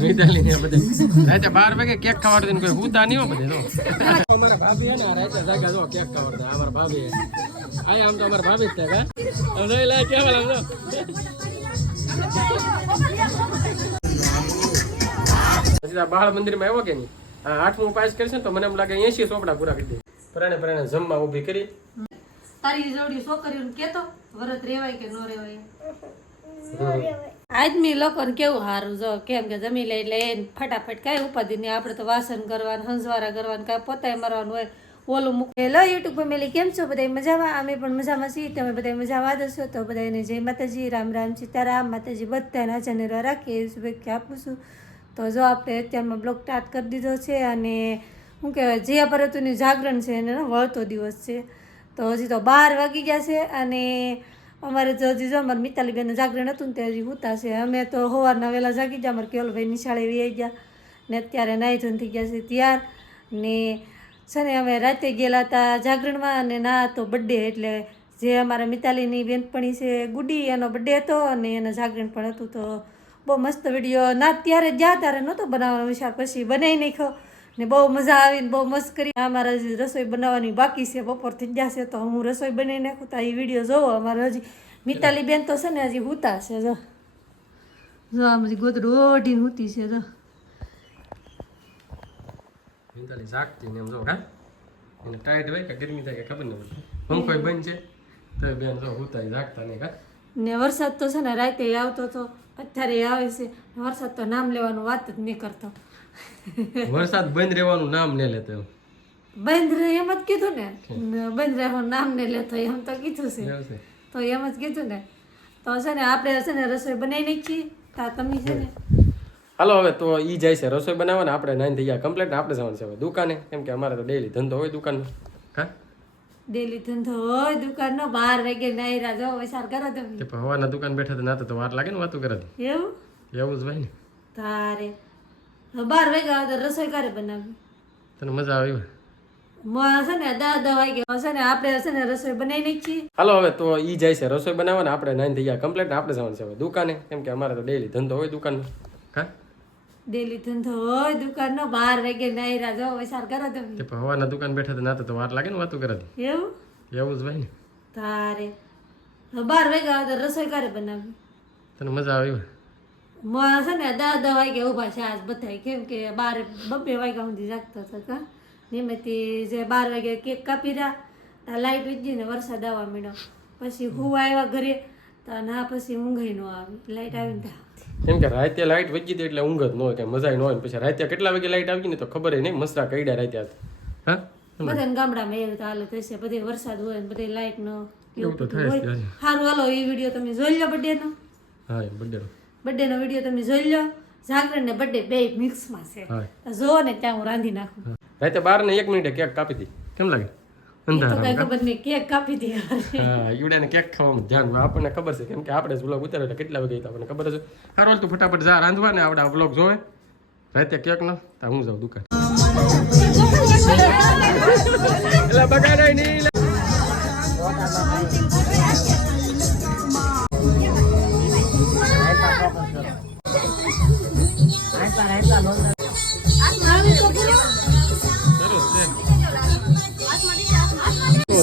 મિતાલી ને બધે રાતે 12 વાગે કેક ખાવાડે ને કોઈ હુતા નહીં હો બધે તો અમારા ભાભી હે ને રાતે જાગા જો કેક ખાવાડતા અમારા ભાભી આયા આમ તો અમારા ભાભી જ થાય કા લઈ લે કેવા લાગો પછી આ બાળ મંદિરમાં આવ્યો કે નહીં હા 8મું પાસ કરશે તો મને એમ લાગે 80 ચોપડા પૂરા કરી દે પ્રાણે જમવા ઊભી કરી તારી જોડી છોકરીઓને કેતો વરત રેવાય કે નો રેવાય આદમી લોકોને કેવું સારું જો કેમ કે જમી લે એટલે ફટાફટ કઈ ઉપાધિ નહીં આપણે તો વાસણ કરવાનું હંસવારા કરવાનું કાંઈ પોતાય મરવાનું હોય ઓલું મૂકે હેલો યુટ્યુબ ફેમિલી કેમ છો બધા મજામાં અમે પણ મજામાં છીએ તમે બધા મજામાં હશો તો બધાને જય માતાજી રામ રામ સીતારામ માતાજી બધાને હાજર રાખીએ શુભેચ્છા આપું છું તો જો આપણે અત્યારમાં બ્લોગ સ્ટાર્ટ કરી દીધો છે અને શું કહેવાય જે પરતુનું જાગરણ છે એને વળતો દિવસ છે તો હજી તો 12 વાગી ગયા છે અને અમારે તો હજી જો અમારે મિતાલીબેનનું જાગરણ હતું ને તે હજી હુતા છે અમે તો સવારના વહેલા જાગી ગયા અમારે કેવલભાઈ નિશાળે વી ગયા ને અત્યારે નાહી ધોઈને થઈ ગયા છે તૈયાર ને છે ને અમે રાતે ગયેલા હતા જાગરણમાં અને ના તો બર્થડે એટલે જે અમારા મિતાલીની બેનપણી છે ગુડી એનો બર્થડે હતો અને એનું જાગરણ પણ હતું તો બહુ મસ્ત વિડીયો ના ત્યારે ગયા ત્યારે નહોતો બનાવવાનો વિચાર પછી બનાવી નાખ્યો ને બહુ મજા આવીને બહુ મસ્ત કરી અમારે હજી રસોઈ બનાવવાની બાકી છે બપોર થઈ જશે તો હું રસોઈ બનાવી નાખું તો એ વિડીયો જોવો અમારે હજી મિતાલી બેન તો છે ને હજી હુતા છે જો આમ હજી ગોદડું ઓઢીને હુતી છે જો મિતાલી જાગતી ને એમ જો હા એને ટાઈટ હોય કે ગરમી થાય કે ખબર ન પડે પંખોય બંધ છે તો બેન જો હુતાય જાગતા નહીં કા ને વરસાદ તો છે ને રાતે આવતો તો અત્યારે આવે છે વરસાદ તો નામ લેવાનું વાત જ નહીં કરતો વરસાદ બંધ રહેવાનું નામ ન લેતો બંધ રહે એમ જ કીધું ને બંધ રહેવાનું નામ નહીં લેતો એમ તો કીધું છે તો એમ જ કીધું ને તો છે ને આપણે છે ને રસોઈ બનાવી નાખીએ તા તમે છે ને હાલો હવે તો ઈ જાય છે રસોઈ બનાવવાને આપણે નાઈન થઈ ગયા કમ્પ્લીટ આપણે જવાનું છે હવે દુકાને કેમ કે અમારે તો ડેલી ધંધો હોય દુકાનનો હા ડેલી ધંધો હોય દુકાનનો 12 વાગે નાઈ રાજો વિચાર કરો તમે તે હવાના દુકાન બેઠા તો ના તો વાર લાગે ને વાતું કરે એવું જ ભાઈ ને તારે 12 વાગે આવે તો રસોઈ ક્યારે બનાવી તને મજા આવી છે ને 10 વાગે છે ને આપણે છે ને રસોઈ બનાવી નાખીએ હાલો હવે તો ઈ જાય છે રસોઈ બનાવવાને આપણે નાઈન થઈ ગયા કમ્પ્લીટ આપણે જવાનું છે હવે દુકાને કેમ કે અમારે તો ડેલી ધંધો હોય દુકાનનો હા ડેલી ધંધો હોય દુકાનનો 12 વાગે નાઈ રાજો વિચાર કરો તમે તે હવાના દુકાન બેઠા તો ના તો વાર લાગે ને વાતું કરે એવું જ ભાઈ ને તારે 12 વાગે આવે તો રસોઈ ક્યારે બનાવી તને મજા આવી છે ને 10 વાગે ઊભા છે આજ બધાય કેમ કે 2 વાગ્યા સુધી જાગતો હતો કા નિયમિતથી જે 12 વાગે કેક કાપી રહ્યા લાઈટ વીજી ને વરસાદ આવવા માંડ્યો પછી હું આવ્યા ઘરે તો ના પછી ઊંઘ ન આવી લાઈટ આવીને કેમ કે રાતે લાઈટ વજી હતી એટલે ઊંઘ જ ન હોય કે મજા ન હોય પછી રાતે કેટલા વાગે લાઈટ આવી ને તો ખબર નહીં મસરા કઈડા રાતે હા બધા ગામડામાં એવું તો હાલત હશે બધે વરસાદ હોય ને બધે લાઈટ નો એવું તો થાય સારું હાલો એ વિડીયો તમે જોઈ લો બર્થડે નો હા બર્થડે નો વિડીયો તમે જોઈ લો જાગરણ ને બર્થડે બે મિક્સમાં છે જો ને ત્યાં હું રાંધી નાખું રાતે 12 ને 1 મિનિટે કેક કાપી દી કેમ લાગે ખબર નહીં કેક કાપી દી હા ઈવડાને કેક ખાવામાં ધ્યાન આપણને ખબર છે કેમ કે આપણે વ્લોગ ઉતારે એટલે કેટલા વાગે આપણને ખબર છે હારું તું ફટાફટ જા રાંધવા ને આપણે વ્લોગ જોવે રાતે કેક ન તા હું જાઉં દુકાન એટલે બગાડાય નહીં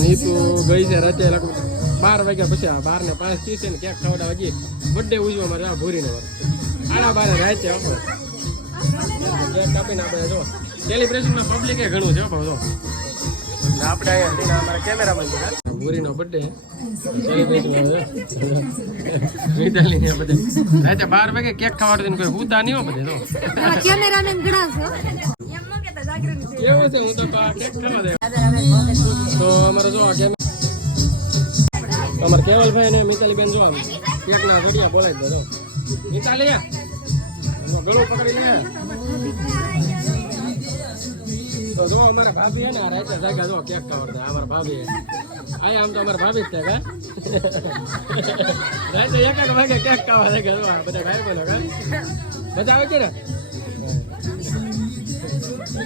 નીતુ ગઈ છે રાતે 12 વાગ્યા પછી 12 ને 5 થી છે ને કેક ખવડાવવા ગઈ બર્થડે ઉજવા મારે આ ભૂરીને વાર 12:30 રાતે આપો કેક કાપીને આપણે જો સેલિબ્રેશનમાં પબ્લિક એ ઘણું છે ભાવ જો આપણે અહીંયા અમારા કેમેરામેન છે ભૂરીનો બર્થડે સેલિબ્રેશન મિતાલી ને બધે રાતે 12 વાગે કેક ખવડાવવા કોઈ હુતા નહીં હો બધે જો કેમેરામેન ઘણા છે એવું છે હું તો કેક ખાવા દે તો અમારે જો અમારે કેવલભાઈ ને મિતાલી બેન જો કેક ના વિડીયો બોલાવી દો મિતાલી ગળો પકડી લે તો જો અમારે ભાભી હે ને આ રાતે જાગ્યા જો કેક ખાવડતા અમારા ભાભી આયા આમ તો અમારા ભાભી જ થાય રાતે 1 વાગે કેક ખાવા લાગ્યા જો બધા ભાઈ બોલો કા મજા આવે કે ને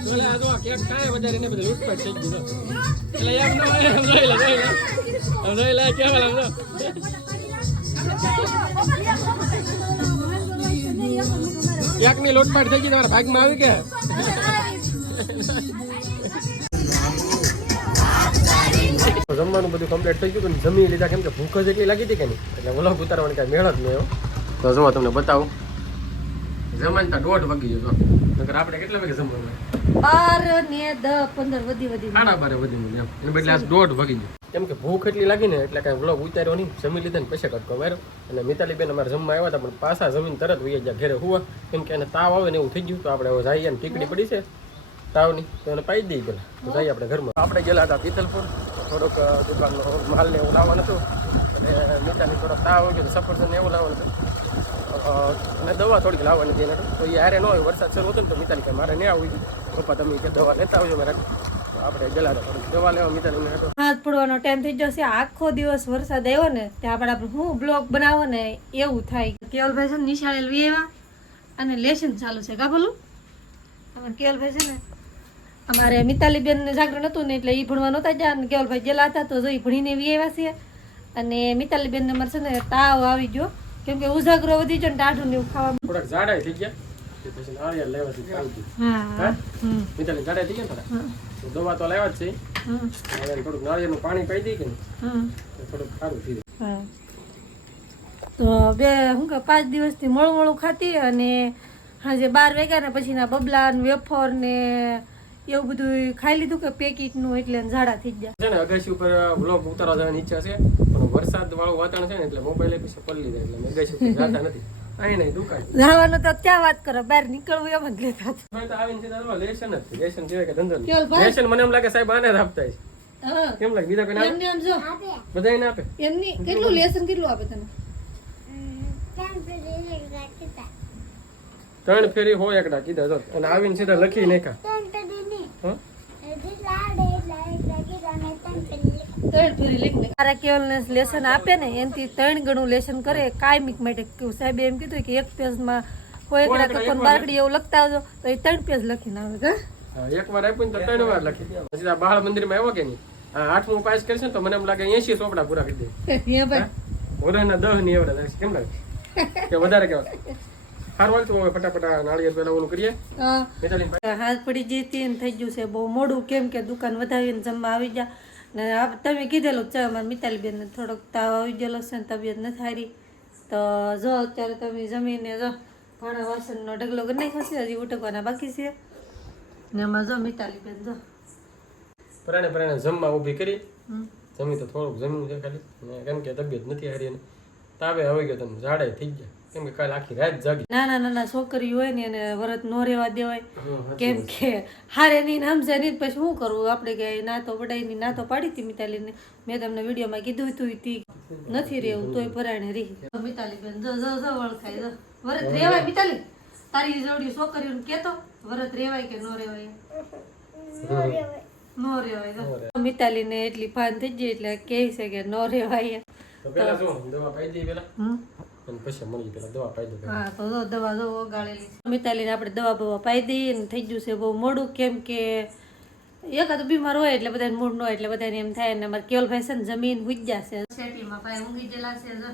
બોલે આ જો કેક ખાય વધારે ને બધું લૂટપાટ થઈ ગયું એટલે એમ ન હોય જોઈ લે કેવા લાગો ક્યાંકની લોટપાટ થઈ ગઈ તમારા ભાગમાં આવી કે જમવાનું બધું કમ્પ્લીટ થઈ ગયું જમી લીધા કેમ કે ભૂખ જ એટલી લાગી હતી કે નહીં એટલે વ્લોગ ઉતારવાની કાંઈ મેળ જ નહીં આવ્યો તો જો તમને બતાવું જમાન તો 1:30 વાગી ગયો નકર આપણે કેટલા વાગે જમવાનું 12 ને 10 15 વધી સાડા 12 વધી ગયું એમ એને બદલે આજ 1:30 વાગી ગયું કેમ કે ભૂખ એટલી લાગી ને એટલે કાંઈ વ્લોગ ઉતાર્યો નહીં જમી લીધા ને પછી કટકો માર્યો અને મિતાલી બેન અમારે જમવા આવ્યા હતા પણ પાછા જમીન તરત વહી ગયા ઘરે હુવા કેમ કે એને તાવ આવે ને એવું થઈ ગયું તો આપણે હવે જઈએ ને ટીકડી પડી છે તાવની તો એને પાઈ દઈ પેલા તો જઈએ આપણે ઘરમાં આપણે ગયેલા હતા પિથલપુર થોડોક દુકાનનો માલ ને એવું લાવવાનું હતું અને મિતાલી થોડોક તાવ આવી ગયો સફરજન ને એવું લાવવાનું હતું અને દવા થોડીક લાવવાની હતી એને તો એ હારે ન હોય વરસાદ શરૂ હતો ને તો મિતાલી કે મારે નહીં આવવી પપ્પા તમે કે દવા લેતા આવજો મારે આપણે ગયેલા હતા થોડીક દવા લેવા મિતાલી હાથ પડવાનો ટાઈમ થઈ જશે આખો દિવસ વરસાદ આવ્યો ને ત્યાં આપણે હું બ્લોગ બનાવો ને એવું થાય કેવલભાઈ છે ને નિશાળે લઈ આવ્યા અને લેસન ચાલુ છે કા બોલું અમારે કેવલભાઈ છે ને અમારે મિતાલી બેન ને જાગરણ હતું ને એટલે એ ભણવા નહોતા ગયા ને કેવલભાઈ ગયેલા હતા તો જો એ ભણીને વી આવ્યા છે અને મિતાલી બેન ને અમારે છે ને તાવ આવી ગયો કેમ કે ઉજાગરો વધી ગયો ને ટાઢું ને એવું ખાવા થોડાક જાડા થઈ ગયા પછી નાળિયેર લેવાથી આવી ગયું મિતાલી જાડા થઈ ગયા થોડા દવા તો લેવા જ છે થોડુંક નાળિયેરનું પાણી પી દઈ કે થોડુંક સારું થઈ જાય તો બે શું કે 5 દિવસથી મોળું ખાતી અને સાંજે 12 વાગ્યા ને પછીના બબલા ને વેફર ને એવું બધું ખાઈ લીધું કે પેકેટનું એટલે ઝાડા થઈ ગયા છે ને અગાસી ઉપર વ્લોગ ઉતારવા જવાની ઈચ્છા છે પણ વરસાદ વાળું વાતાવરણ છે ને એટલે મોબાઈલ પછી પડી લીધા એટલે અગાસી ઉપર જતા નથી અહીં નહીં દુકાન જવાનું તો ક્યાં વાત કરો બહાર નીકળવું એમ જ લેતા આવીને સીધા લેશન જ લેશન સિવાય કે ધંધો લેશન મને એમ લાગે સાહેબ આને જ આપતા છે કેમ લાગે બીજા કોઈ એમને આમ જો બધા ના આપે એમની કેટલું લેસન કેટલું આપે તને 3 ફેરી હોય એકડા કીધા જો અને આવીને સીધા લખી નાખ્યા 3 ફેરી લખી મારા કેવલને લેસન આપે ને એનાથી 3 ગણું લેસન કરે કાયમિક માટે સાહેબ એમ કીધું કે એક પેજમાં કોઈ એકડા કપન બારકડી એવું લખતા આવજો તો એ 3 પેજ લખીને આવે એક વાર આપ્યું ને તો 3 વાર લખી દે પછી આ બાળ મંદિરમાં આવ્યો કે નહીં આ 8મું પાસ કરશે તો મને એમ લાગે 80 ચોપડા પૂરા કરી દે હે ભાઈ ઓરાના 10 ની એવડા કેમ લાગે કે વધારે કેવા હારવાલ તો ફટાફટ નાળિયેર પેલા ઓલું કરીએ હાથ પડી જતી ને થઈ ગયું છે બહુ મોડું કેમ કે દુકાન વધાવીને જમવા આવી ગયા ને તમે કીધેલું છે અમારે મિતાલી બેન ને થોડોક તાવ આવી ગયેલો છે ને તબિયત નથી સારી તો જો અત્યારે તમે જમીને જો ભાણા વાસણનો ઢગલો કરી નાખ્યો છે હજી ઉટકવાના બાકી છે ને એમાં જો મિતાલી બેન જો પરાણે જમવા ઊભી કરી જમી તો થોડુંક જમ્યું છે ખાલી કેમ કે તબિયત નથી હારી અને તાવે આવી ગયો તમે ઝાડા થઈ ગયા કેમ કે કાલ આખી રાત જાગી નાના છોકરી હોય ને એને વરત નો રહેવા દેવાય કેમ કે હારે નહીં સમજે નહીં પછી શું કરવું આપણે કે ના તો વડાઈની ના તો પાડી હતી મિતાલીને મેં તમને વિડીયોમાં કીધું હતું તી નથી રહેવું તોય પરાણે રહી મિતાલી બેન જો વળખાય જો વરત રેવાય મિતાલી તારી જોડી છોકરીઓને કેતો વરત રેવાય કે નો રેવાય નો રેવાય મિતાલી ને એટલી ભાન થઈ ગઈ એટલે કહે છે કે નો રેવાય તો પેલા શું દવા પાઈ દઈ પેલા અને પછી મળી પેલા દવા પાઈ દો હા તો દવા જો ઓગાળેલી મિતાલીને આપણે દવા બવા પાઈ દઈએ ને થઈ ગયું છે બહુ મોડું કેમ કે એકાદ બીમાર હોય એટલે બધાને મૂડ ન હોય એટલે બધાને એમ થાય ને અમારે કેવલભાઈ છે ને જમીન હુઈ જશે શેટીમાં ભાઈ ઊંઘી ગયેલા છે જો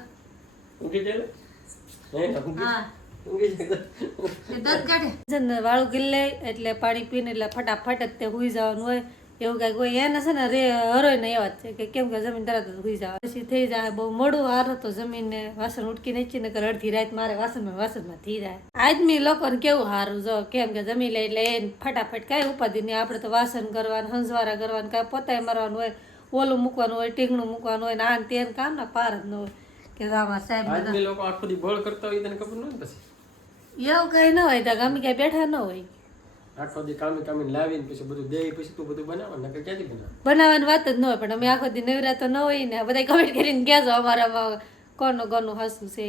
ઊંઘી ગયેલા હા દંત કાઢે વાળું ગીલે એટલે પાણી પીને એટલે ફટાફટ જ તે હુઈ જવાનું હોય એવું કઈક હોય એને છે ને હરોય ને એવા જ છે કે કેમ કે જમીન તરત જ હુઈ જવા પછી થઈ જાય બહુ મોડું હારો તો જમીનને વાસણ ઉટકી નાખી ને અડધી રાત મારે વાસણમાં થઈ જાય આદમી લોકોને કેવું સારું જો કેમ કે જમી લે એટલે એને ફટાફટ કાંઈ ઉપાધિ નહીં આપણે તો વાસણ કરવાનું હંસવારા કરવાનું કાંઈ પોતાય મારવાનું હોય ઓલું મૂકવાનું હોય ટીંગણું મૂકવાનું હોય ને આ તેન કામ ના પાર જ ન હોય કે આમાં સાહેબ આદમી લોકો આખો દી બળ કરતા હોય તને ખબર ન હોય પછી એવું કઈ ન હોય તો અમે કઈ બેઠા ન હોય આખો દી કામી લાવીને પછી બધું દે પછી તું બધું બનાવવાનું નકર ક્યાંથી બનાવવાની વાત જ ન હોય પણ અમે આખો દી નવરા તો ન હોય ને બધા કમેન્ટ કરીને કહેજો અમારામાં કોનું હસવું છે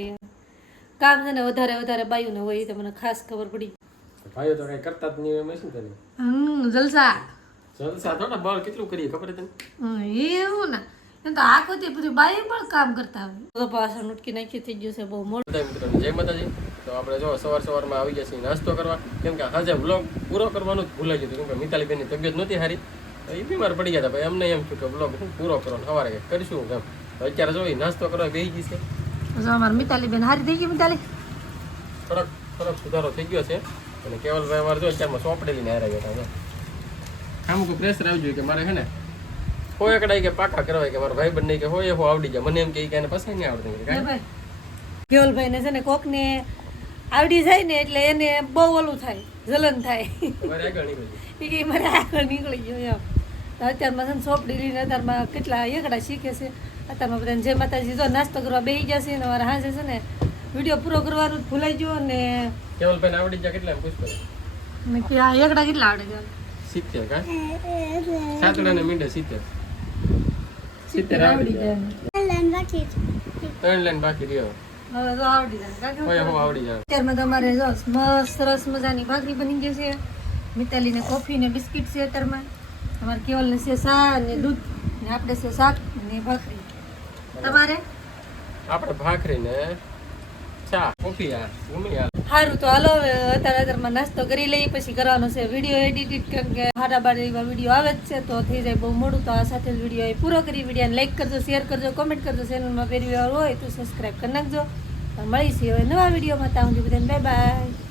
કામ છે ને વધારે બાયું ને હોય તો મને ખાસ ખબર પડી ભાઈઓ તો કઈ કરતા જ નહીં એમ શું તને જલસા થોડા બળ કેટલું કરીએ ખબર તને એવું ના એમ તો આખો દી બધું બાયું પણ કામ કરતા હોય પાછળ ઉટકી નાખી થઈ ગયું છે બહુ મોટું મિત્રોને જય માતાજી તો આપણે જો સવારમાં આવી ગયા છીએ નાસ્તો કરવા કેમ કે આજે વ્લોગ પૂરો કરવાનું જ ભૂલાઈ ગયું કેમ કે મિતાલી બેનની તબિયત નહોતી સારી એ બીમાર પડી ગયા હતા ભાઈ અમને એમ થયું કે વ્લોગ હું પૂરો કરવાનો સવારે કરીશું કેમ તો અત્યારે જો નાસ્તો કરવા બેસી ગઈ છે અમારે મિતાલી બેન હારી થઈ ગઈ મિતાલી થોડોક થોડોક સુધારો થઈ ગયો છે અને કેવલભાઈ અમારે જો અત્યારમાં સોંપડી લઈને હારા ગયા હતા આમ કોઈ પ્રેશર આવી જોઈએ કે મારે છે ને હોય કડાઈ કે પાકા કરવાય કે મારો ભાઈ બંને કે હોય એવો આવડી જાય મને એમ કે એને પછી નહીં આવડતું કેવલભાઈ ને છે ને કોક ને આવડી જાય ને એટલે એને બહુ ઓલું થાય જલન થાય તમારે આગળ નીકળી એ કે મારે આગળ નીકળી ગયો એમ તો અત્યારમાં છે ને સોપડી લઈને અત્યારમાં કેટલા એકડા શીખે છે અત્યારમાં બધાને જય માતાજી જો નાસ્તો કરવા બેસી જશે ને મારા હાજે છે ને વિડીયો પૂરો કરવાનું જ ભૂલાઈ ગયો ને કેવલભાઈ આવડી જાય કેટલા એમ પૂછતો મેં કે આ એકડા કેટલા આવડે છે 70 કા સાતડા ને મીંડે 70 આવડી જાય 3 લાઈન બાકી રહ્યો હવે તો આવડી જાય હોય હું આવડી જાય અત્યારમાં તમારે જો મસ્ત સરસ મજાની ભાખરી બની ગઈ છે મિતાલીને કોફી ને બિસ્કિટ છે અત્યારમાં તમારે કેવલને છે ચા ને દૂધ ને આપણે છે શાક ને ભાખરી તમારે આપણે ભાખરી ને ચા કોફી આ ગમે આ સારું તો હાલો હવે અત્યારમાં નાસ્તો કરી લઈએ પછી કરવાનો છે વિડીયો એડિટ કેમ કે 12:30 એવા વિડીયો આવે જ છે તો થઈ જાય બહુ મોડું તો આ સાથે જ વિડીયો પૂરો કરી વિડીયોને લાઈક કરજો શેર કરજો કોમેન્ટ કરજો ચેનલમાં પહેરી હોય તો સબસ્ક્રાઈબ કરી નાખજો મળીશું હવે નવા વિડીયોમાં ત્યાં સુધી બધાને બાય બાય